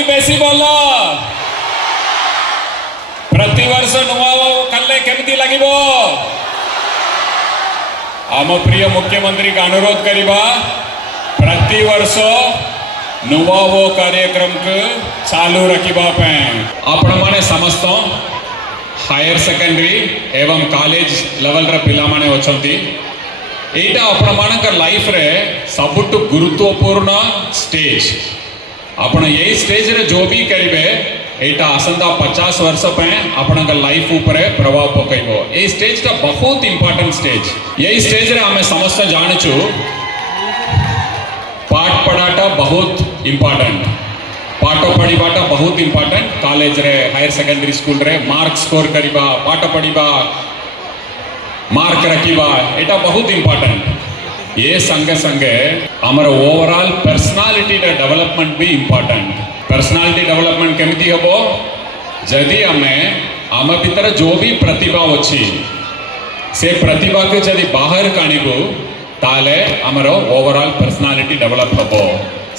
कि बेसी बोल प्रतिवर्ष नुआ कले केमती लगिब आम प्रिय मुख्यमंत्री का अनुरोध करिबा प्रतिवर्ष नुआ वो कार्यक्रम को चालू रखिबा पे आपण माने समस्त हायर सेकेंडरी एवं कॉलेज लेवल रे पिला माने ओछंती एटा आपण मानकर लाइफ रे सबुठ गुरुत्वपूर्ण स्टेज आपण यही स्टेज रे जो भी करिवे एटा आसंदा 50 वर्ष पे आपण का लाइफ ऊपर प्रभाव पकइबो ए स्टेज का बहुत इंपोर्टेंट स्टेज यही स्टेज रे हमें समस्त जानछु पाठ पढ़ाटा बहुत इंपोर्टेंट पाठ पढ़ीबाटा बहुत इंपोर्टेंट कॉलेज रे हायर सेकेंडरी स्कूल रे मार्क स्कोर करिबा पाठ पढ़ीबा मार्क रखिबा एटा बहुत इंपोर्टेंट ये संगे संगे हमर ओवरऑल पर्सनालिटी रे डेवलपमेंट भी इंपोर्टेंट पर्सनालिटी डेवलपमेंट केमिति हबो जदि हमें आम भीतर जो भी प्रतिभा अछि से प्रतिभा के जदि बाहर कानिबो ताले हमर ओवरऑल पर्सनालिटी डेवलप हबो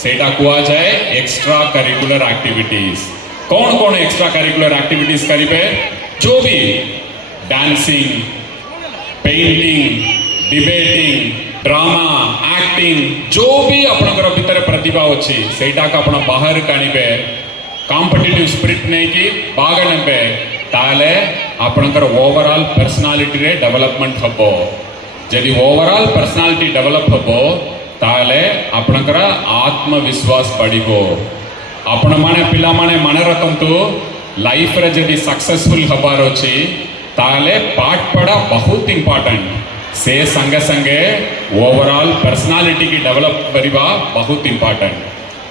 सेटा कुआ जाए एक्स्ट्रा करिकुलर एक्टिविटीज कौन कौन एक्स्ट्रा करिकुलर एक्टिविटीज करिबे जो भी dancing painting debating drama acting जो भी आपनकर भीतर प्रतिभा अछि सेटा का आपण बाहर कानिबे कॉम्पिटिटिव स्पिरिट नै कि भाग नेबे ताले आपनकर ओवरऑल पर्सनालिटी रे डेवलपमेंट हबो जदि ओवरऑल पर्सनालिटी डेवलप हबो ताले आपनकर आत्मविश्वास बढ़िबो आपण माने पिला माने माने रखंतु लाइफ रे जदि सक्सेसफुल हबार अछि ताले पाठ पढ़ा बहुत इंपोर्टेंट से संगे संगे ओवरऑल पर्सनालिटी की डेवलप करिबा बहुत इंपोर्टेंट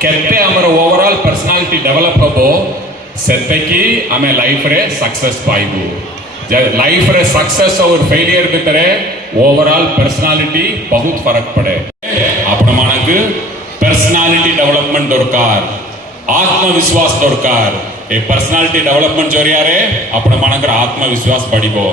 केते हमर ओवरऑल पर्सनालिटी डेवलप हबो सेते कि हमें लाइफ रे सक्सेस पाइबो जब लाइफ रे सक्सेस और फेलियर भितरे ओवरऑल पर्सनालिटी बहुत फर्क पड़े आपण मानक पर्सनालिटी डेवलपमेंट दरकार आत्मविश्वास दरकार ए पर्सनालिटी डेवलपमेंट जरिया रे आपण मानकर आत्मविश्वास बढ़िबो।